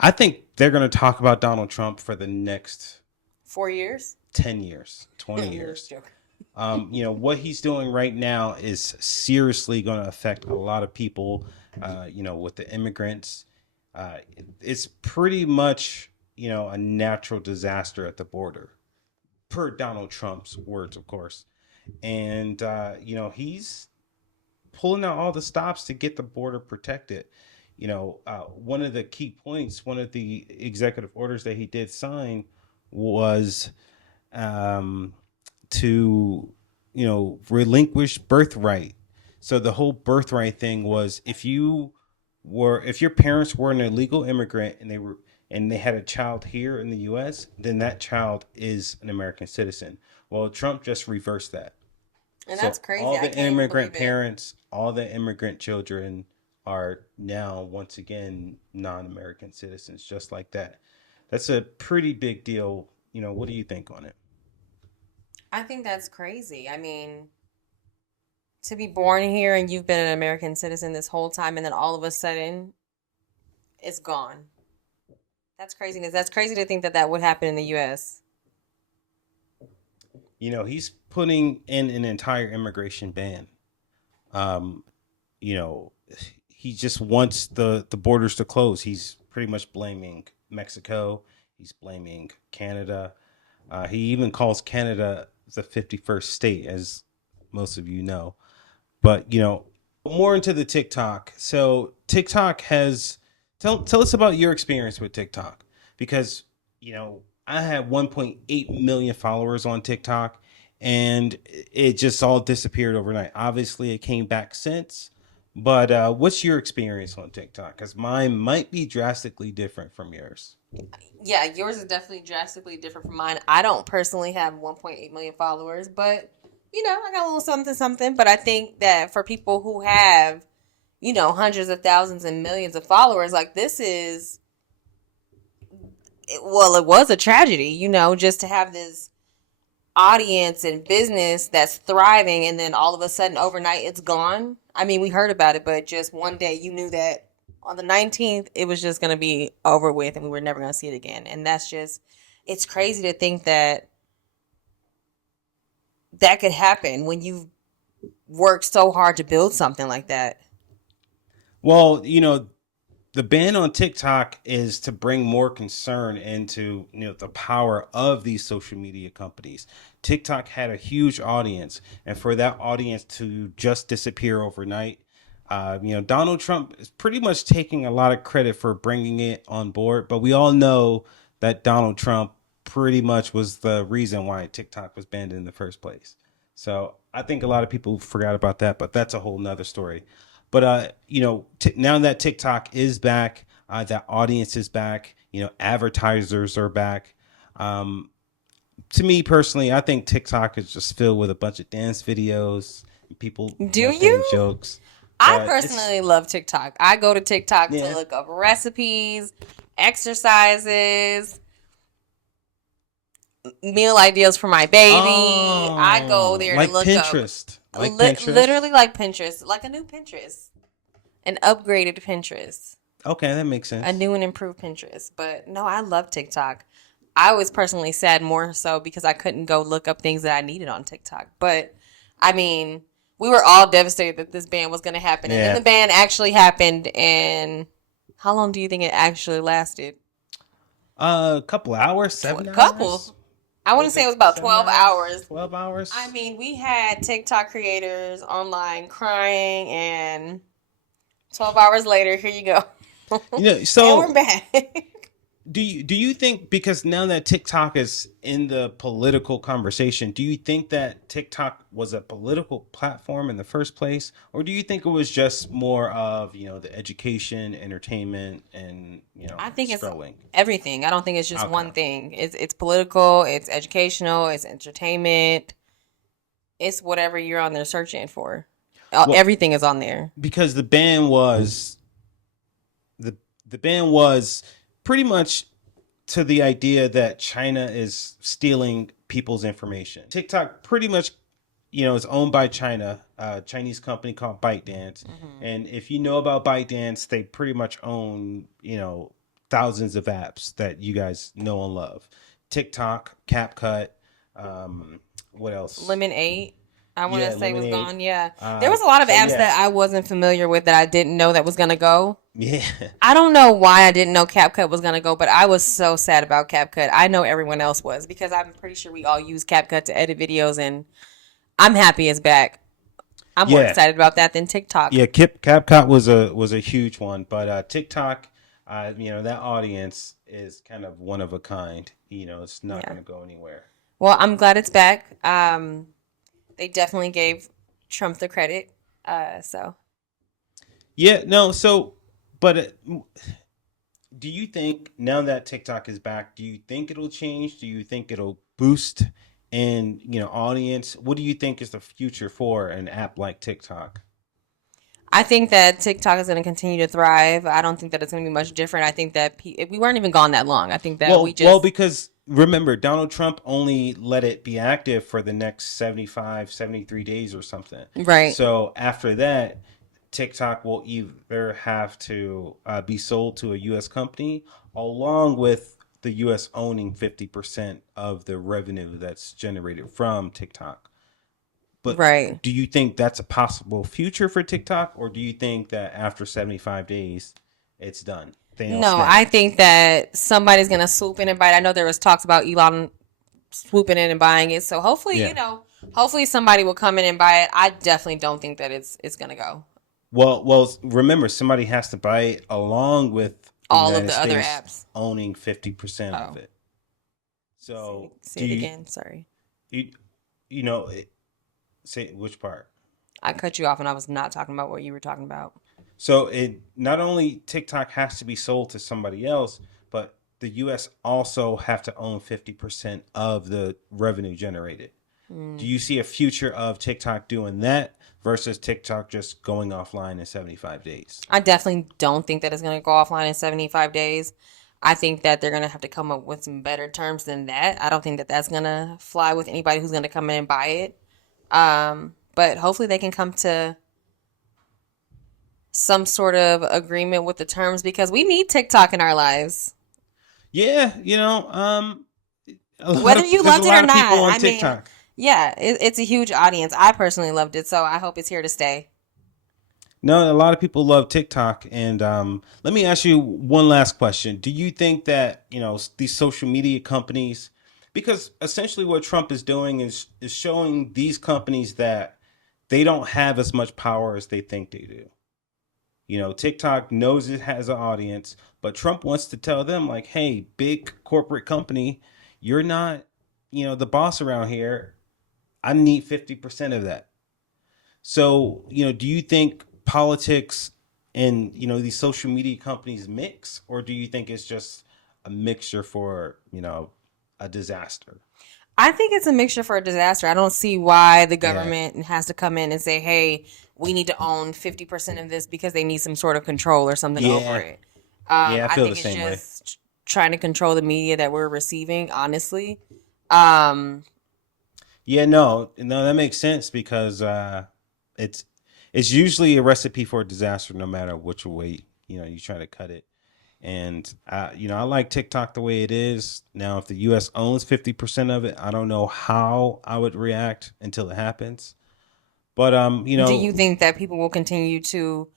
I think they're going to talk about Donald Trump for the next 4 years? 10 years, 20 I'm just years. joking. What he's doing right now is seriously going to affect a lot of people, with the immigrants. It's pretty much, a natural disaster at the border, per Donald Trump's words, of course. And, he's pulling out all the stops to get the border protected. One of the key points, one of the executive orders that he did sign was um, to, relinquish birthright. So the whole birthright thing was if your parents were an illegal immigrant and they had a child here in the U.S., then that child is an American citizen. Well, Trump just reversed that. And So that's crazy. I can't even believe it. all the immigrant children are now once again non-American citizens, just like that. That's a pretty big deal. What do you think on it? I think that's crazy. I mean, to be born here and you've been an American citizen this whole time, and then all of a sudden it's gone. That's craziness. That's crazy to think that that would happen in the U.S. He's putting in an entire immigration ban. Um, you know, he just wants the borders to close. He's pretty much blaming Mexico. He's blaming Canada. He even calls Canada the 51st state, as most of you know. But more into the TikTok. So TikTok has tell us about your experience with TikTok, because I have 1.8 million followers on TikTok, and it just all disappeared overnight. Obviously, it came back since, but what's your experience on TikTok? Because mine might be drastically different from yours. Yeah, yours is definitely drastically different from mine. I don't personally have 1.8 million followers, but I got a little something something. But I think that for people who have, hundreds of thousands and millions of followers, like this is, well, it was a tragedy, just to have this audience and business that's thriving and then all of a sudden overnight it's gone. I mean, we heard about it, but just one day you knew that on the 19th it was just going to be over with and we were never going to see it again. And that's just, it's crazy to think that that could happen when you've worked so hard to build something like that. Well, the ban on TikTok is to bring more concern into the power of these social media companies. TikTok had a huge audience, and for that audience to just disappear overnight, Donald Trump is pretty much taking a lot of credit for bringing it on board. But we all know that Donald Trump pretty much was the reason why TikTok was banned in the first place. So I think a lot of people forgot about that, but that's a whole nother story. But now that TikTok is back, that audience is back. Advertisers are back. Um, to me personally, I think TikTok is just filled with a bunch of dance videos, and people, Do saying you? jokes. I But it's personally love TikTok. I go to TikTok to yeah. look up recipes, exercises, meal ideas for my baby. I go Oh, there to like look up Pinterest, like Pinterest. literally like Pinterest, like a new Pinterest, an upgraded Pinterest, Okay, that makes a sense. new and improved Pinterest. But no, I love TikTok. I was personally sad more so because I couldn't go look up things that I needed on TikTok. But I mean, we were all devastated that this ban was going to happen. And then Yeah, the ban actually happened. And how long do you think it actually lasted? a couple hours, 7 hours. Couple. I want to Was say it it was about seven 12 hours? hours. 12 hours? I mean, we had TikTok creators online crying, and 12 hours later, here you go. And we're So back. do you think, because now that TikTok is in the political conversation, do you think that TikTok was a political platform in the first place, or do you think it was just more of the education, entertainment, and I think it's scrolling? everything. I don't think it's just Okay. one thing. It's political, it's educational, it's entertainment, it's whatever you're on there searching for. Well, Everything is on there. because the the ban was pretty much to the idea that China is stealing people's information. TikTok pretty much, is owned by China, a Chinese company called ByteDance. Hmm. And if you know about ByteDance, they pretty much own, thousands of apps that you guys know and love. TikTok, CapCut, what else? Lemon 8, I want to Yeah, say was Lemonade. gone. Yeah. There was a lot of So apps yeah, that I wasn't familiar with that I didn't know that was going to go. yeah, I don't know why I didn't know CapCut was going to go, but I was so sad about CapCut. I know everyone else was because I'm pretty sure we all use CapCut to edit videos, and I'm happy it's back. I'm more yeah, excited about that than TikTok. yeah. CapCut was a huge one, but TikTok, that audience is kind of one of a kind. It's not Yeah. going to go anywhere. Well, I'm glad it's back. They definitely gave Trump the credit. So Yeah, no. So, but do you think now that TikTok is back, do you think it'll change? Do you think it'll boost in audience? What do you think is the future for an app like TikTok? I think that TikTok is going to continue to thrive. I don't think that it's going to be much different. I think that we weren't even gone that long. I think that we Well, just because remember, Donald Trump only let it be active for the next 75, 73 days or something. right, So after that, TikTok will either have to be sold to a U.S. company along with the U.S. owning 50% of the revenue that's generated from TikTok. But right. do you think that's a possible future for TikTok, or do you think that after 75 days, it's done? They No, snap. I think that somebody's going to swoop in and bite. I know there was talks about Elon swooping in and buying it. So hopefully, Yeah. hopefully somebody will come in and buy it. I definitely don't think that it's going to go. Well, remember, somebody has to buy it along with the All of United the other States apps. owning 50% of Oh, it. So say do it you again. Sorry. you you know say which part? I cut you off and I was not talking about what you were talking about. So it not only TikTok has to be sold to somebody else, but the U.S. also have to own 50% of the revenue generated. Do Mm. you see a future of TikTok doing that versus TikTok just going offline in 75 days? I definitely don't think that it's going to go offline in 75 days. I think that they're going to have to come up with some better terms than that. I don't think that that's going to fly with anybody who's going to come in and buy it. But hopefully they can come to some sort of agreement with the terms because we need TikTok in our lives. Yeah, Whether you there's a loved it or lot of people not. on I mean, TikTok. yeah, it's a huge audience. I personally loved it, so I hope it's here to stay. No, a lot of people love TikTok, and let me ask you one last question. Do you think that these social media companies, because essentially what Trump is doing is showing these companies that they don't have as much power as they think they do. TikTok knows it has an audience, but Trump wants to tell them like, "Hey, big corporate company, you're not, the boss around here. I need 50% of that." So, do you think politics and, these social media companies mix, or do you think it's just a mixture for, a disaster? I think it's a mixture for a disaster. I don't see why the Yeah. government has to come in and say, "Hey, we need to own 50% of this because they need some sort of control or something over Yeah. it." Yeah, I I feel the think it's same way. just trying to control the media that we're receiving, honestly. Um, Yeah, no, that makes sense because it's it's usually a recipe for a disaster no matter which way, you try to cut it. And I like TikTok the way it is. Now, if the US owns 50% of it, I don't know how I would react until it happens. But do you think that people will continue to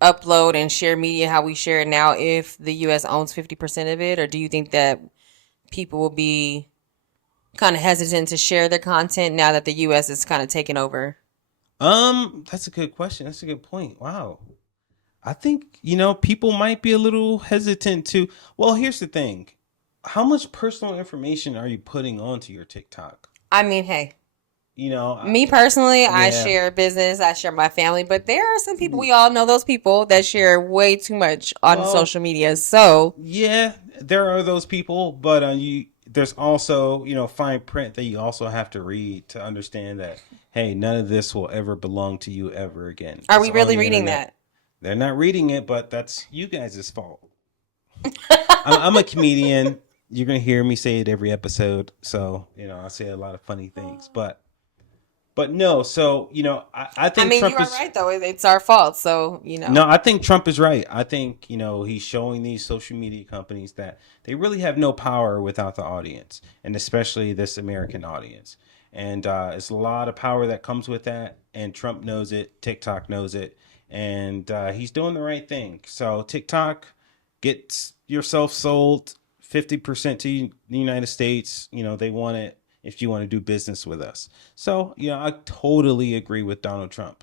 upload and share media how we share it now if the US owns 50% of it? Or do you think that people will be kind of hesitant to share their content now that the US is kind of taking over? that's a good question. That's a good point. Wow. I think, people might be a little hesitant to. Well, here's the thing. How much personal information are you putting onto your TikTok? I mean, hey, You know, I, me personally, I yeah. share business, I share my family, but there are some people, we all know those people that share way too much on Well, social media. So, yeah, there are those people, but there's also, fine print that you also have to read to understand that, hey, none of this will ever belong to you ever again. are It's we on really the reading internet. that? They're not reading it, but that's you guys' fault. I'm a comedian. You're gonna hear me say it every episode, so I say a lot of funny things. But But no, so I I think mean, you Trump are is right though. It's our fault. So, no, I think Trump is right. I think, he's showing these social media companies that they really have no power without the audience, and especially this American audience. And it's a lot of power that comes with that. And Trump knows it. TikTok knows it. And he's doing the right thing. So, TikTok, get yourself sold 50% to the United States. They want it if you want to do business with us. So, I totally agree with Donald Trump.